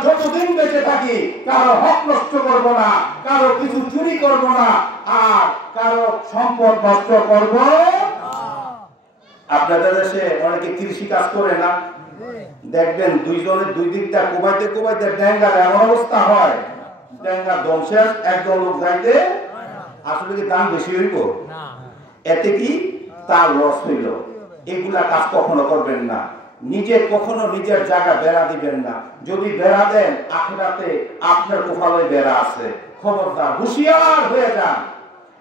যতদিন বেঁচে থাকি কারো হক নষ্ট করব না, কারো কিছু চুরি করব না, আর কারো সম্পদ নষ্ট করব। আপনাদের দেশে অনেকে কৃষি কাজ করে না, দেখবেন দুইজনের দুই দিকটা কোবাইতে কোবাইতে ডেঙ্গার এমন অবস্থা হয়, ডেঙ্গা ধ্বংসের একজন লোক যাইতে আসলে কি দাম বেশি হইব? এতে কি তার লস হইল। এগুলা কাজ কখনো করবেন না। নিজে কখনো নিজের জায়গা বেড়া দিবেন না। যদি বেড়া দেন, আখিরাতে আপনার কপালে বেড়া আছে। খবরদার, হুঁশিয়ার হয়ে যান।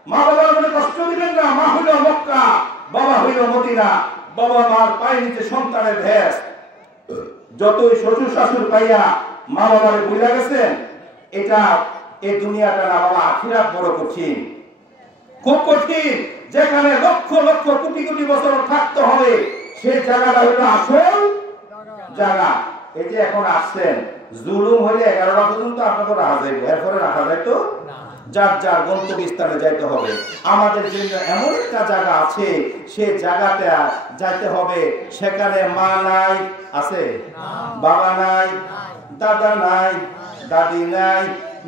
মা বাবার মনে কষ্ট দিবেন না। মা হইল মক্কা, বাবা হইল মদিনা। বাবা মার পায়ে নিচে সন্তানের ভেস। যতই শ্বশুর শাশুড় পাইয়া মা বাবারে ভুলে গেছেন, এটা এই দুনিয়াটা না বাবা, আখিরাত বড় কঠিন, খুব কঠিন। যেখানে লক্ষ লক্ষ কোটি কোটি বছর থাকতে হবে, সেই জায়গাটা হলো আসল জায়গা। এই যে এখন আসছেন, জুলুম হইলে 11টা পর্যন্ত আপনাকে রাখা যাইব, এরপরে রাখা যাইতো যার যার গন্তব্যস্থানে যাইতে হবে। আমাদের জন্য এমন একটা জায়গা আছে, সে জায়গাটা যাইতে হবে। সেখানে মা নাই, আছে? বাবা নাই, দাদা নাই, দাদি নাই,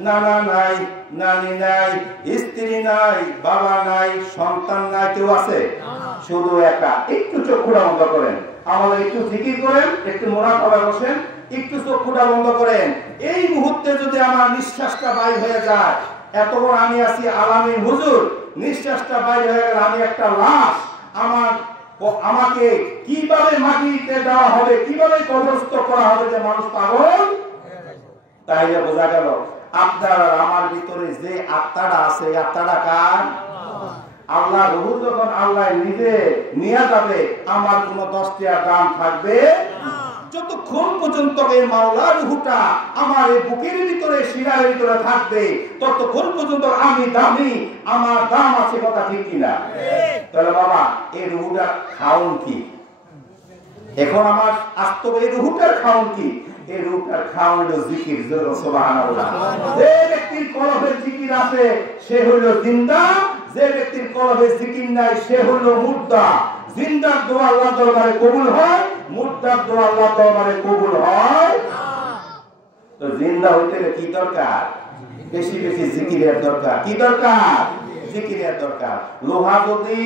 নানা নাই, নানি নাই, স্ত্রী নাই, বাবা নাই, সন্তান নাই, কেউ আছে? শুধু একা। একটু চোখটা বন্ধ করেন, আমাদের একটু জিকির করেন, একটু মোনাকাবা বসেন, একটু চোখটা বন্ধ করেন। এই মুহূর্তে যদি আমার নিঃশ্বাসটা বাইর হয়ে যায়, এতক্ষণ আমি আছি আলামিন হুজুর, নিঃশ্বাসটা বাইর হয়ে গেল, আমি একটা লাশ। আমাকে কিভাবে মাটিতে দেওয়া হবে, কিভাবে কবরস্থ করা হবে যে মানুষ পাগল? তাইলে বোঝা গেল আপনার আমার ভিতরে যে আত্মাটা আছে, আত্মাটা কার? আল্লাহ। রূহ যখন আল্লাহ নিজে নিয়ে যাবে, আমার কোন 10 টাকা দাম থাকবে? যতক্ষণ পর্যন্ত এই মাওলার রূহটা আমার এই বুকের ভিতরে, শিরার ভিতরে থাকবে, ততক্ষণ পর্যন্ত আমি দামি, আমার দাম আছে। কথা ঠিক কিনা? তাহলে বাবা, এই রূহটা খাওন কি? এখন আমার আসতে হবে, এই রূহটার খাওন কি? এই রূহটার খাওন হলো জিকির। সুবহানাল্লাহ। যে ব্যক্তির কলবে জিকির আছে, সে হলো জিন্দা। যে ব্যক্তির কলবে জিকির নাই, সে হলো মুর্দা। জিন্দার দোয়া আল্লাহ দরবারে কবুল হয়, মুর্দার দোয়া আল্লাহ দরবারে কবুল হয়। তো জিন্দা হইতে কি দরকার? বেশি বেশি জিকিরের দরকার। কি দরকার? জিকিরের দরকার। লোহা যদি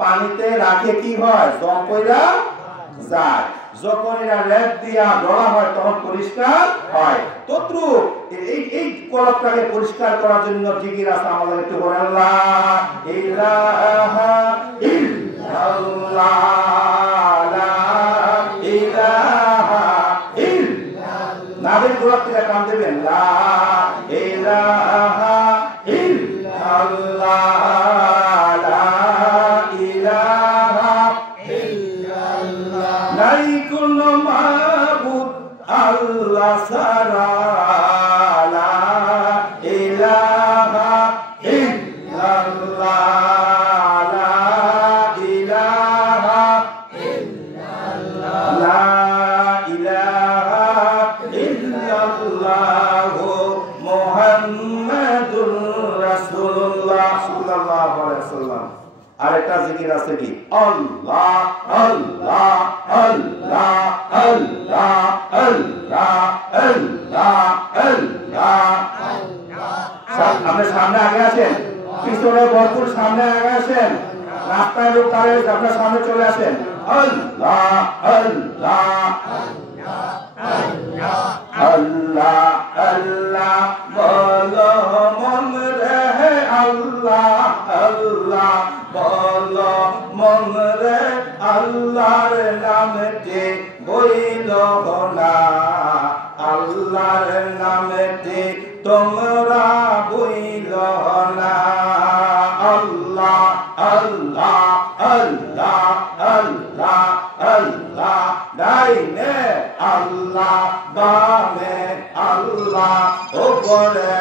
পানিতে রাখে কি হয়? জং কইরা যায়। যখন এরা লেপ দিয়া ধরা হয়, তখন পরিষ্কার হয়। তদ্রুপ এই কলবটাকে পরিষ্কার করার জন্য জিকির আছে। আমাদের একটু বলেন লা ইলাহা ইল্লাল্লাহ, লা ইলাহা ইল্লাল্লাহ। নাদের গোলাপ থেকে কান দেবেন, লা ইলাহা ইল্লাল্লাহ, লা ইলাহা ইল্লাল্লাহ। নাই কোনো মাবুদ আল্লাহ ছাড়া, লা ইলাহা ইল্লাল্লাহ, লা ইলাহা ইল্লাল্লাহ, লা ইলাহা ইল্লাল্লাহ মুহাম্মাদুর রাসূলুল্লাহ সাল্লাল্লাহু আলাইহি ওয়াসাল্লাম। আরেকটা জিকির আছে কি? আল্লাহ আল্লাহ আল্লাহ আল্লাহ আল্লাহ আল্লাহ আল্লাহ। আপনি সামনে আগে আসেন, পিছনে ভরপুর সামনে আগে আসেন, রাস্তায় লোক দাঁড়িয়ে আছে, আপনার সামনে চলে আসেন। আল্লাহ আল্লাহ আল্লাহ আল্লাহ বলো মন রে, আল্লাহ আল্লাহ বলো মন রে, আল্লাহর নামটি বইল না, আল্লাহর নামটি তোমরা বইল না। আল্লাহ আল্লাহ আল্লাহ আল্লাহ আল্লাহ। ডাইনে আল্লাহ, বামে আল্লাহ, উপরে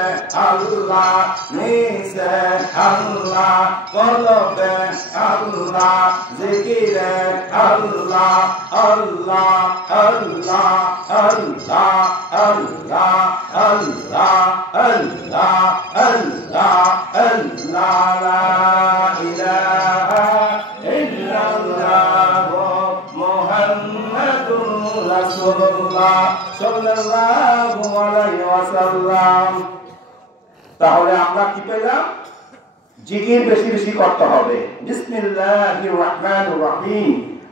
আল্লাহ, নিচে আল্লাহ, কলবে আল্লাহ, জিকিরে আল্লাহ আল্লাহ আল্লাহ আল্লাহ আল্লাহ আল্লাহ আল্লাহ আল্লাহ আল্লাহ। লা ইলাহা ইল্লাল্লাহ মুহাম্মাদুর রাসূলুল্লাহ সাল্লাল্লাহু তাহলে আমরা কি পেলাম? জিকির বেশি বেশি করতে হবে। বিসমিল্লাহির রহমানির রহিম।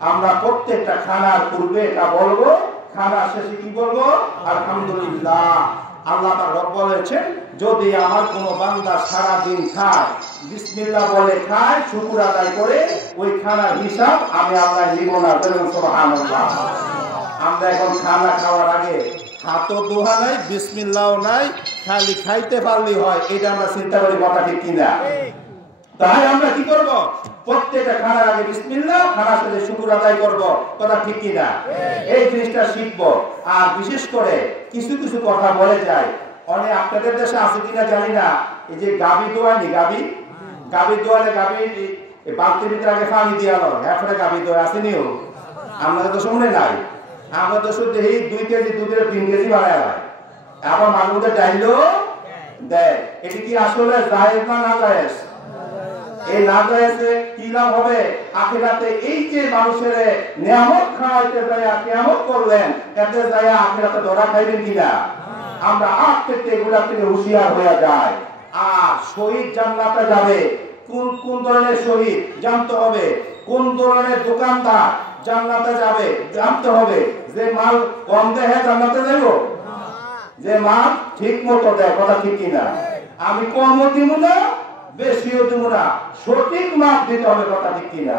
আমরা প্রত্যেকটা খানার পূর্বে এটা বলবো, খানার শেষে কি বলবো? আলহামদুলিল্লাহ। আল্লাহ তাআলা রব বলেছেন, যদি আমার কোনো বান্দা সারা দিন খায়, বিসমিল্লাহ বলে খায়, শুকর আদায় করে, ওই খানার হিসাব আমি আল্লাহ নিব না। সুবহানাল্লাহ। আমরা এখন খানা খাওয়ার আগে হাতও ধোয়া নাই, বিসমিল্লাহও নাই, খালি খাইতে পারলেই হয়, এটা আমরা চিন্তা করি। কথা ঠিক কিনা? তাই আমরা কি করব? প্রত্যেকটা খানার আগে বিসমিল্লাহ, খানার সাথে শুকর আদায় করব। কথা ঠিক কিনা? এই জিনিসটা শিখবো। আর বিশেষ করে কিছু কিছু কথা বলে যায়, অনেক আপনাদের দেশে আছে কিনা জানি না, এই যে গাবি দোয়ানি, গাবি দোয়ালে গাবি বালতির ভিতরে আগে পানি দিয়া লো, এরপরে গাবি দোয়া আসেনিও। আমাদের তো শুনে নাই। আমরা তো শুধু এই 2 কেজি দুধের 3 কেজি বানায় হয়, আবার মানুষদের ডাইলো দেয়। এটি কি আসলে জায়েজ না নাজায়েজ? এই নাজায়েজে কি লাভ হবে? আখিরাতে এই যে মানুষের নিয়ামত খাওয়াইতে যায়, কিয়ামত করলেন, এতে যায় আখিরাতে ধরা খাইবেন কিনা? আমরা আজ থেকে এগুলা থেকে হুঁশিয়ার হয়ে যায়। আর শহীদ জান্নাতে যাবে, কোন কোন ধরনের শহীদ জানতে হবে, কোন ধরনের দোকানদার জান্নাতে যাবে জানতে হবে। যে মাল কম দেয় জান্নাতে যাব, যে মাল ঠিক মতো দেয়। কথা ঠিক কিনা? আমি কমও দিব না, বেশিও দিব না, সঠিক মাপ দিতে হবে। কথা ঠিক কিনা?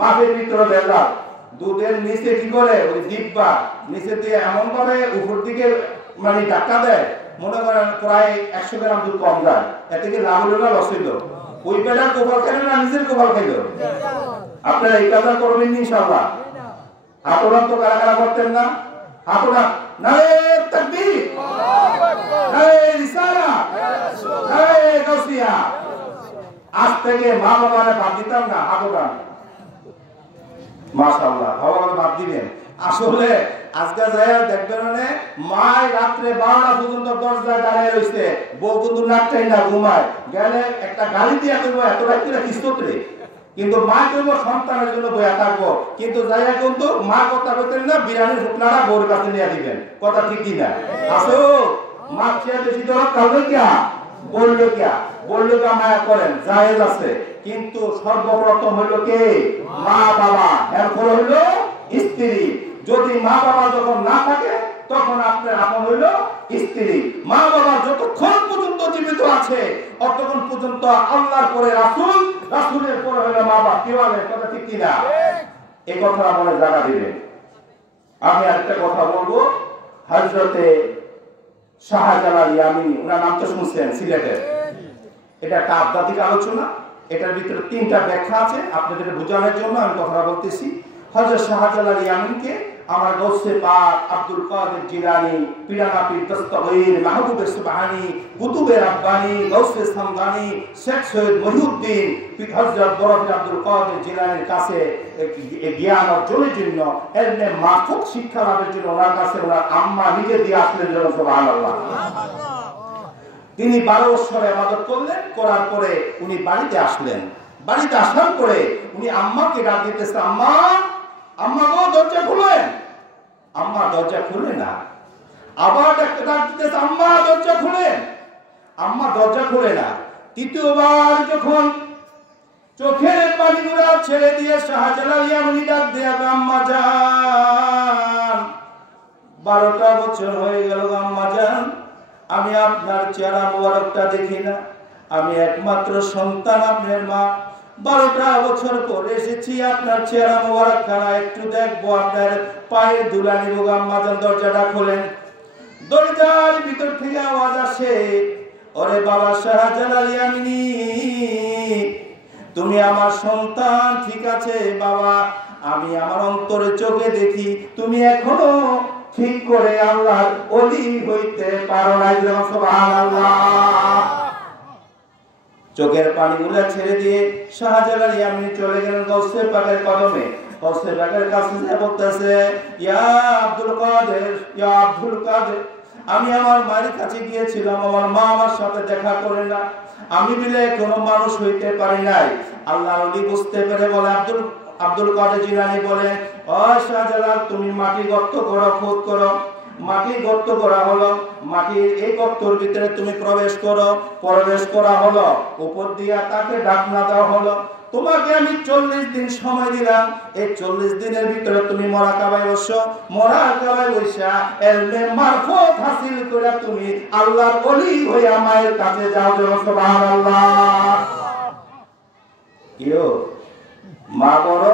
মাপের ভিতরে বেলা দুধের নিচে কি করে ওই ডিব্বা নিচে দিয়ে এমন ভাবে উপর দিকে মানে ধাক্কা দেয়, মনে করেন প্রায় 100 গ্রাম দুধ কম যায়, এতে কি লাভ হলো না লস হইলো? ওই বেলার গোপাল খাইলো না নিজের গোপাল খাইলো? আপনারা এই কাজটা করবেন ইনশাআল্লাহ। হাতোড়া তো কারা কারা করতেন না? হাতোড়া নারে তাকবীর, নারে রিসালাত, নারে গাউসিয়া। আজ থেকে মা বাবারে বাদ দিতাম না, হাতোড়া। মাশাআল্লাহ, ভগবান বাদ দিবেন। আসলে আজকে যায় দেখবেন মানে মাই রাত্রে 12টা পর্যন্ত দরজায় দাঁড়িয়ে রইছে, বউ কিন্তু নাকটাই না ঘুমায়, গেলে একটা গালি দিয়া করবো, এত রাত্রে কিস্তরে। কিন্তু মা করবো সন্তানের জন্য বইয়া থাকবো, কিন্তু যাইয়া কিন্তু মা কথা বলতেন না, বিরিয়ানির ফুটনাটা বউর কাছে নিয়ে দিবেন। কথা ঠিক কিনা? আসো মা চেয়ে বেশি দরদ খাবে কিয়া, বললো কিয়া, বললো কিয়া মায়া করেন, জায়েজ আছে। কিন্তু সর্বপ্রথম হইল কে? মা বাবা, এরপর হইল স্ত্রী। যদি মা বাবা যখন না থাকে তখন আপনার আপন হইল স্ত্রী। মা বাবা যতক্ষণ পর্যন্ত জীবিত আছে ততক্ষণ পর্যন্ত আল্লাহর পরে রাসূল, রাসূলের পরে হইল মা বাবা। কি বলে? কথা ঠিক কিনা? এই কথা মনে জায়গা দিবেন। আমি আরেকটা কথা বলবো। হযরতে শাহজালাল ইয়ামিনী, ওনার নাম তো শুনছেন, সিলেটের। এটা একটা আধ্যাত্মিক আলোচনা, এটার ভিতরে 3টা ব্যাখ্যা আছে। আপনাদের বোঝানোর জন্য আমি কথা বলতেছি। হযরত শাহজালাল ইয়ামিনকে আমার গৌসে পাক আব্দুল কাদের জিলানী, পিরানা পীর দস্তগীর, মাহবুবে সুবহানী, কুতুবে রাব্বানী, গৌসে সামদানী, শেখ সৈয়দ মহিউদ্দিন, হযরত বরফ আব্দুল কাদের জিলানীর কাছে জ্ঞান অর্জনের জন্য, এলমে মাহফুজ শিক্ষা লাভের জন্য ওনার কাছে ওনার আম্মা নিজে দিয়ে আসলেন। সুবহানাল্লাহ। তিনি 12 বছর ইবাদত করলেন, করার পরে উনি বাড়িতে আসলেন। বাড়িতে আসার পরে উনি আম্মাকে ডাক দিতেছে, আম্মা, আম্মা গো দরজা খুলেন। আম্মা দরজা খুলে না। আবার ডাক দিতেছে, আম্মা দরজা খুলেন। আম্মা দরজা খুলে না। তৃতীয়বার যখন চোখের পানিগুলো ছেড়ে দিয়ে শাহজালাল ইয়ামিনী ডাক দেয়া, আম্মা জান, 12টা বছর হয়ে গেল আম্মা জান, আমি আপনার চেহারা মোবারকটা দেখি না। আমি একমাত্র সন্তান, আপনার মা। 12টা বছর পরে এসেছি, আপনার চেহারা মোবারক খানা একটু দেখবো, আপনার পায়ের ধুলা নিব। আম্মা জান দরজাটা খোলেন। দরজার ভিতর থেকে আওয়াজ আসে, ওরে বাবা শাহজালাল ইয়ামিনী, তুমি আমার সন্তান, ঠিক আছে বাবা, আমি আমার অন্তরে চোখে দেখি তুমি এখনো ঠিক করে আল্লাহর ওলি হইতে পারো না। সুবহানাল্লাহ। চোখের পানিগুলো ছেড়ে দিয়ে শাহজালাল ইয়ামিনী চলে গেলেন গৌসে পাকের কদমে। গৌসে পাকের কাছে এসে বলতেছে, ইয়া আব্দুল কাদের, ইয়া আব্দুল কাদের, আমি আমার মায়ের কাছে গিয়েছিলাম, আমার মা আমার সাথে দেখা করে না, আমি বলে কোনো মানুষ হইতে পারি নাই। আল্লাহর ওলি বুঝতে পেরে বলে, আব্দুল কাদের জিলানী বলে, ও শাহজালাল, তুমি মাটি গর্ত করো, খোদ করো, মাটি গর্ত করা হলো, মাটির এই গর্তের ভিতরে তুমি প্রবেশ করো, প্রবেশ করা হলো, উপর দিয়া তাকে ঢাকনা দেওয়া হলো। তোমাকে আমি 40 দিন সময় দিলাম, এই 40 দিনের ভিতরে তুমি মুরাকাবায় বসো, মুরাকাবায় বসা ইলমে মারফত হাসিল করে তুমি আল্লাহর ওলি হইয়া মায়ের কাছে যাও। সুবহানাল্লাহ। কিও মা বড়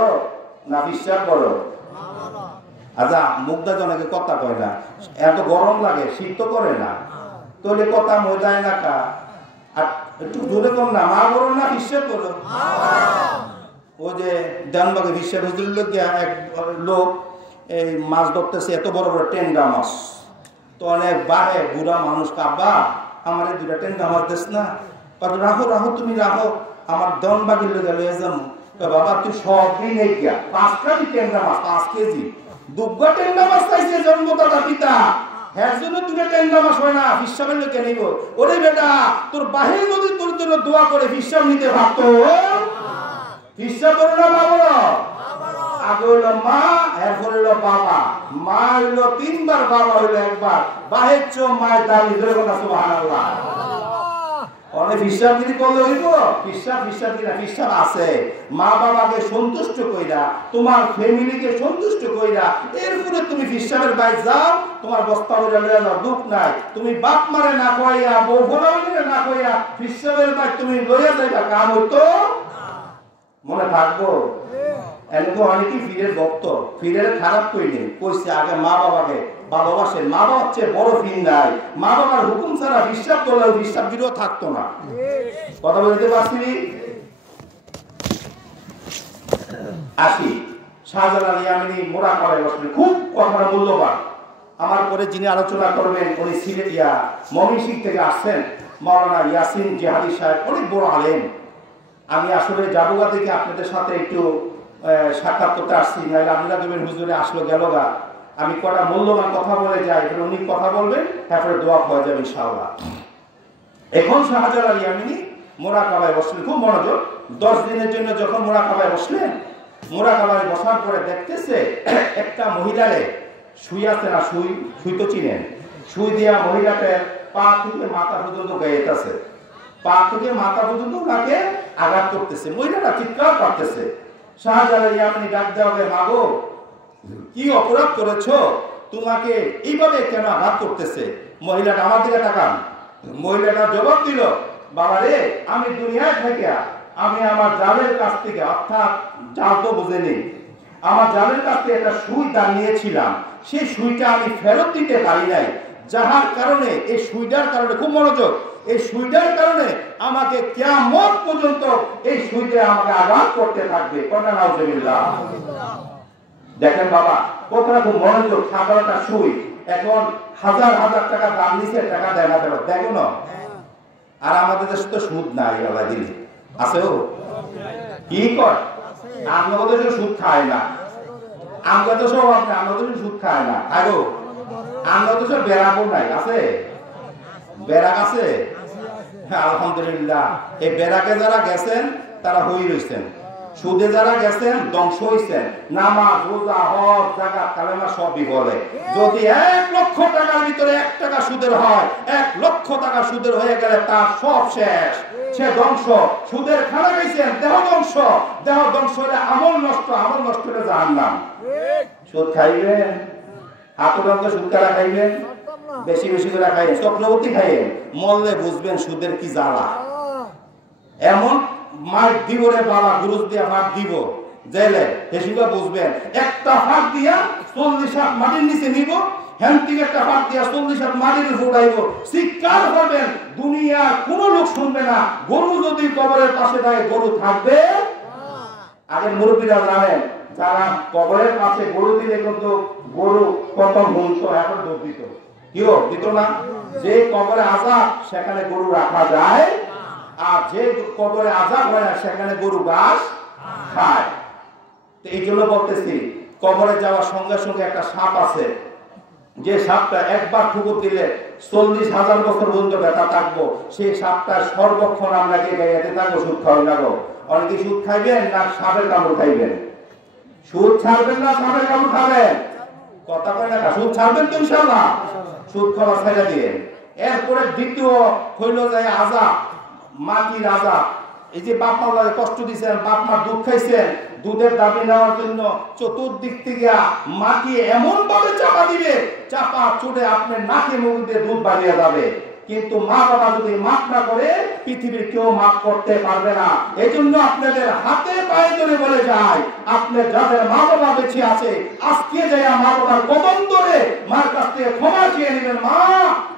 না বিশ্বাস বড়? আচ্ছা, মুগ্ধা জনকে কথা কয় না, এত গরম লাগে, শীত তো করে না, তাহলে কথা মজায় না কা? আর একটু জোরে কম না, মা বড় না বিশ্বাস করো? ও যে দেনবাগে বিশ্বাস হুজুর এক লোক এই মাছ ধরতেছে, এত বড় বড় টেন্ডা মাছ, তো অনেক বাহে বুড়া মানুষ, কাব্বা আমার এই 2টা টেন্ডা মাছ দিস না? রাখো রাখো, তুমি রাখো, আমার দেনবাগির লোক লয়ে যাবো। বাবা তুই সব দিন এই গিয়া 5 কেজি টেন্ডা মাছ, 5 কেজি দুগ্গা টেন্ডা মাছ চাইছে জন্মদাতা পিতা, হ্যাঁ জন্য 2টা টেন্ডা মাছ হয় না, হিসাবের লোকে নিব। ওরে বেটা, তোর বাহির যদি তোর জন্য দোয়া করে হিসাব নিতে পারতো, হিসাব করো না বাবা। আগে হইলো মা, এরপর হইলো বাবা। মা হইলো 3 বার, বাবা হইলো 1 বার। বাহির চো মায়ের দাবি ধরে কথা। সুবহানাল্লাহ। অনেক হিসাব যদি করলে হইব, হিসাব কিনা হিসাব আছে। মা বাবাকে সন্তুষ্ট কইরা, তোমার ফ্যামিলিকে সন্তুষ্ট কইরা, এরপরে তুমি হিসাবের বাইরে যাও, তোমার বস্তা বইরা লইয়া যাও, দুঃখ নাই। তুমি বাপ মারে না কইয়া, বউ ভোলাউলিরে না কইয়া হিসাবের বাইরে তুমি লইয়া যাইবা, কাম হইতো মনে থাকবো। এমন অনেকেই ফিরের ভক্ত, ফিরের খারাপ কইনি, কইছে আগে মা বাবাকে ভালোবাসে। মা বাবার চেয়ে বড় ফির নাই। মা বাবার হুকুম ছাড়া হিসাব করলেও হিসাব দিলেও থাকতো না। কথা বলতে পারছি? আসি শাহজালাল ইয়ামানি মুরাকাবায় বসলেন, খুব কথাটা মূল্যবান। আমার পরে যিনি আলোচনা করবেন উনি সিলেটিয়া ময়মনসিংহ থেকে আসছেন, মাওলানা ইয়াসিন জিহাদি সাহেব, অনেক বড় আলেম। আমি আসলে জাদুঘর থেকে আপনাদের সাথে একটু সাক্ষাৎ করতে আসছি, নাহলে আপনারা দেবেন হুজুরে আসলো গেল গা। আমি কটা মূল্যবান কথা বলে যাই, উনি কথা বলবেন, তারপরে দোয়া হয়ে যাবে ইনশাআল্লাহ। এখন শাহজালাল ইয়ামানি মুরাকাবায় বসলেন, খুব মনোযোগ। 10 দিনের জন্য যখন মুরাকাবায় বসলেন, মুরাকাবায় বসার পরে দেখতেছে একটা মহিলারে শুই আছে না, শুই তো চিনেন, শুই দিয়া মহিলাকে পা থেকে মাথা পর্যন্ত গাইতেছে, পা থেকে মাথা পর্যন্ত তাকে আঘাত করতেছে। মহিলাটা চিৎকার করতেছে। শাহজালাল ইয়ামানি ডাক দেওয়া, মাগো কি অপরাধ করেছো, তোমাকে এইভাবে কেন আঘাত করতেছে? মহিলাটা আমার দিকে তাকান। মহিলাটা জবাব দিল, বাবা রে, আমি দুনিয়ায় থেকে আমি আমার জালের কাছ থেকে, অর্থাৎ জাল তো বুঝেনি, আমার জালের কাছ থেকে একটা সুই দান নিয়েছিলাম, সেই সুইটা আমি ফেরত দিতে পারি নাই, যাহার কারণে এই সুইটার কারণে, খুব মনোযোগ, এই সুইটার কারণে আমাকে কিয়ামত পর্যন্ত এই সুইটা আমাকে আঘাত করতে থাকবে। নাউজুবিল্লাহ। দেখেন বাবা, কথাটা খুব মনোযোগ। সাধারণটা সুই এখন হাজার হাজার টাকা দাম নিচে, টাকা দেয় না ফেরত, দেখো না। আর আমাদের দেশে তো সুদ নাই, আল্লাহ দিলে আছে। ও কি কর, আমাদের দেশে সুদ খায় না, আমাদের দেশে আমাদের দেশে সুদ খায় না, খাইও আমাদের দেশে বেড়াবো নাই, আছে বেড়াক আছে, আলহামদুলিল্লাহ। এই বেড়াকে যারা গেছেন তারা হই রয়েছেন, সুদে যারা গেছেন ধ্বংস হয়েছেন। নামাজ, রোজা, হজ, যাকাত, কালেমা সবই বলে। যদি 1 লক্ষ টাকার ভিতরে 1 টাকা সুদের হয়, 1 লক্ষ টাকা সুদের হয়ে গেলে তার সব শেষ, সে ধ্বংস। সুদের খানা গেছেন, দেহ ধ্বংস, দেহ ধ্বংস হলে আমল নষ্ট, আমল নষ্ট হলে জাহান্নাম। সুদ খাইবেন, হাতুরান্ত সুদ কারা খাইবেন, বেশি বেশি করে খাইবেন, চক্রবর্তী খাইবেন, মরলে বুঝবেন সুদের কি জ্বালা। এমন মার দিব রে বাবা, গুরুজ দিয়া ফাঁক দিব জেলে, হেসিবা বুঝবেন। একটা ফাঁক দিয়া 40 হাত মাটির নিচে নিব, হ্যান থেকে একটা ফাঁক দিয়া 40 হাত মাটির ফুটাইব, চিৎকার করবেন, দুনিয়া কোন লোক শুনবে না। গরু যদি কবরের পাশে থাকে, গরু থাকবে। আগে মুরব্বীরা জানেন, যারা কবরের পাশে গরু দিলে কিন্তু গরু কত ঘুমত, এখন দুধ দিত, কেউ দিত না। যে কবরে আযাব সেখানে গরু রাখা যায়, আর যে কবরে আযাব হয় না সেখানে গরু ঘাস খায়। এই জন্য বলতেছি, কবরে যাওয়ার সঙ্গে সঙ্গে একটা সাপ আছে, যে সাপটা একবার ঠুকুর দিলে 40,000 বছর পর্যন্ত ব্যথা থাকবো। সেই সাপটা সর্বক্ষণ আমরা কে গাইতে থাকবো, সুদ খাওয়াই না গো। অনেকে সুদ খাইবেন না সাপের কামড় খাইবেন? সুদ ছাড়বেন না সাপের কামড় খাবেন? কথা কয় না, সুদ ছাড়বেন তো ইনশাআল্লাহ? সুদ খাওয়া ছেড়ে দিয়ে এরপরে দ্বিতীয় হইল যায় আযাব, মাটির আযাব। এই যে বাপ মা কষ্ট দিচ্ছেন, বাপ মা দুধ খাইছেন, দুধের দাবি নেওয়ার জন্য চতুর্দিক থেকে মাটি এমন ভাবে চাপা দিবে, চাপা চুড়ে আপনার নাকে মুখ দিয়ে দুধ বাড়িয়ে যাবে। কিন্তু মা বাবা যদি মাফ না করে পৃথিবীর কেউ মাফ করতে পারবে না। এই জন্য আপনাদের হাতে পায়ে ধরে বলে যায়, আপনি যাদের মা বাবা বেঁচে আছে আজকে যাইয়া মা বাবার কদম ধরে মার কাছ থেকে ক্ষমা চেয়ে নেবেন। মা,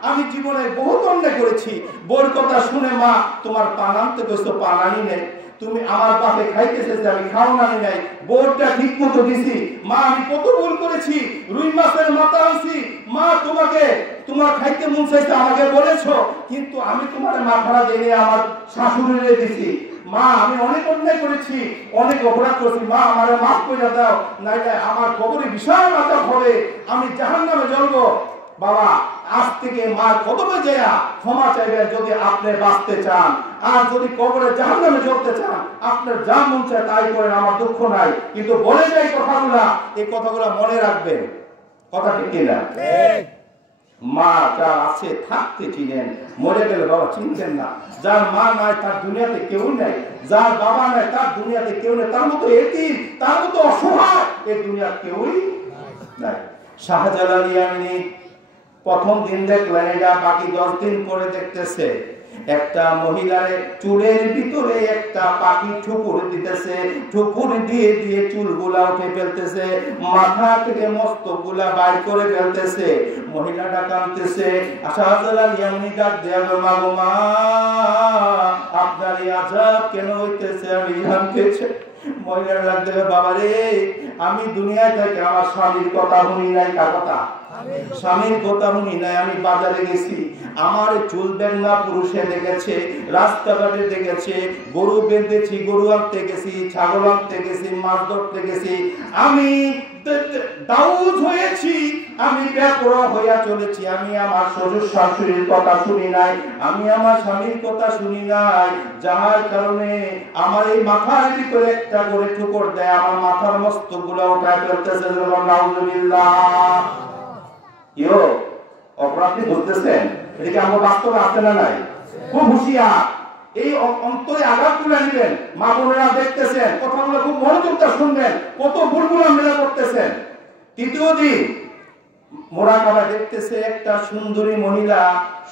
আমি জীবনে বহুত অন্যায় করেছি, বোর কথা শুনে মা তোমার পান আনতে গেছো, পান আনি নেই, তুমি আমার বাপে খাইতেছে আমি খাও না নাই, বোরটা ঠিক মতো দিছি, মা আমি কত ভুল করেছি, রুই মাছের মাথা আনছি, মা তোমাকে তোমার খাইতে মন চাইছে আমাকে বলেছো, কিন্তু আমি তোমার মাথাটা দিয়ে আমার শাশুড়িরে দিছি। মা আমি অনেক অন্যায় করেছি, অনেক অপরাধ করেছি, মা আমারে মাফ করে দাও, নাইলে আমার কবরে বিশাল আযাব হবে, আমি জাহান্নামে জ্বলবো। বাবা আজ থেকে মার কদমে যায়া ক্ষমা চাইবেন যদি আপনি বাঁচতে চান। আর যদি কবরে জাহান্নামে জ্বলতে চান, আপনার যা মন চায় তাই করেন, আমার দুঃখ নাই। কিন্তু বলে যাই কথাগুলা, এই কথাগুলা মনে রাখবেন। কথা ঠিক কিনা? মা যার আছে থাকতে চিনেন, মরে গেলে বাবা চিনতেন না। যার মা নাই তার দুনিয়াতে কেউ নাই, যার বাবা নাই তার দুনিয়াতে কেউ নেই, তার মতো এতিম, তার মতো অসহায় এই দুনিয়ার কেউই নাই। শাহজালাল ইয়ামানি প্রথম দিন দেখলেন এটা, বাকি 10 দিন পরে দেখতেছে একটা মহিলার চুলের ভিতরে একটা পাখি ঠুকুর দিতেছে, ঠুকুর দিয়ে দিয়ে চুলগুলা উঠে ফেলতেছে, মাথা থেকে মস্তকগুলা বাইর করে ফেলতেছে। মহিলাটা কাঁদতেছে। শাহজালাল ইয়ামানি ডাক দেয়া, মা গো মা, আপনার এই আযাব কেন হইতেছে আমি জানতে চাই। মহিলার ডাক দেবে, বাবা রে, আমি দুনিয়ায় থেকে আমার স্বামীর কথা শুনি নাই। কার কথা? স্বামীর কথা শুনি নাই। আমি বাজারে গেছি, আমার চুল বেঙ্গা পুরুষে দেখেছে, রাস্তাঘাটে দেখেছে, গরু বেঁধেছি, গরু আনতে গেছি, ছাগল আনতে গেছি, মাছ ধরতে গেছি, আমি দাউদ হয়েছি, আমি বেপরোয়া হইয়া চলেছি। আমি আমার শ্বশুর শাশুড়ির কথা শুনি নাই, আমি আমার স্বামীর কথা শুনি নাই, যার কারণে আমার এই মাথার ভিতরে একটা করে ঠুকর দেয়, আমার মাথার মস্তকগুলো উঠায় ফেলতেছে। নাউজুবিল্লাহ। ইয়ো অপরাধী বলতেছেন, এটা কি আমার বাস্তবে আছে না নাই? খুব হুঁশিয়ার, এই অন্তরে আঘাত তুলে নিবেন। মা বোনেরা দেখতেছেন, কথাগুলো খুব মনোযোগটা শুনবেন, কত ভুলগুলো মেলা করতেছেন। তৃতীয় দিন মোরাকাবা দেখতেছে একটা সুন্দরী মহিলা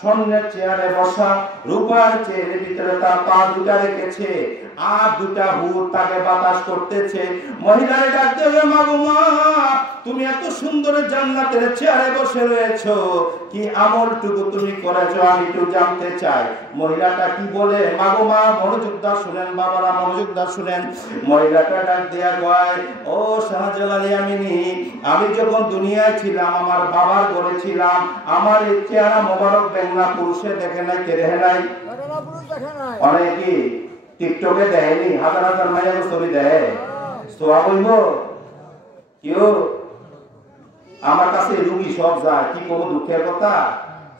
স্বর্ণের চেয়ারে বসা, রূপার চেয়ারের ভিতরে তার পা দুটা রেখেছে, আর দুটা হুর তাকে বাতাস করতেছে। মহিলারে ডাক দেবে, মা গো মা, তুমি এত সুন্দর জান্নাতের চেয়ারে বসে রয়েছো, কি আমলটুকু তুমি করেছো আমি একটু জানতে চাই। মহিলাটা কি বলে? মা গো মা, মনোযোগটা শুনেন বাবারা, মনোযোগটা শুনেন। মহিলাটা ডাক দেয়া কয়, ও শাহজালাল ইয়ামানি, আমি যখন দুনিয়ায় ছিলাম, আমার বাবার ঘরে ছিলাম, আমার এই চেহারা মোবারক বেঙ্গা পুরুষে দেখে নাই, কে দেখে নাই? অনেকে টিকটকে দেয়নি, হাজার হাজার মাইয়া ছবি দেয়, সোয়া বলব কেউ। আমার কাছে রুগী সব যায়, কি করবো দুঃখের কথা,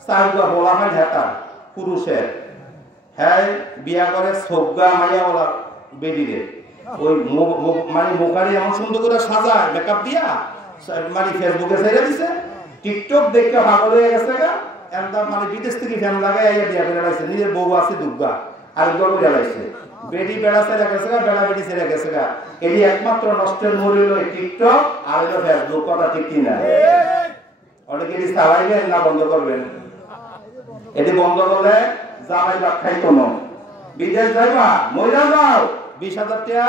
চারগা বলা হয় হেতা পুরুষের, হ্যাঁ বিয়া করে সবগা মাইয়া বলা বেডিরে, ওই মানে মুখারি এমন সুন্দর করে সাজায় মেকআপ দিয়া, মানে ফেসবুকে ছেড়ে দিছে, টিকটক দেখে পাগল হয়ে গেছে গা, মানে বিদেশ থেকে ফ্যান লাগাই বিয়া করে লাইছে, নিজের বউ আছে দুর্গা আর করে লাইছে, বেডি বেড়া ছেড়ে গেছে গা, বেড়া বেডি ছেড়ে গেছে গা। এটি একমাত্র নষ্টের মূল হলো টিকটক আর হলো ফেসবুক। কথা ঠিক কিনা? অনেকে এটি চালাইবেন না বন্ধ করবেন? এটি বন্ধ করলে জামাই বাপ খাইতো না। বিদেশ যাইবা, মহিলা যাও, 20,000 টাকা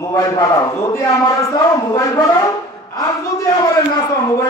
মোবাইল ভাড়াও, যদি আমার চাও মোবাইল ভাড়াও, আর যদি আমার না চাও মোবাইল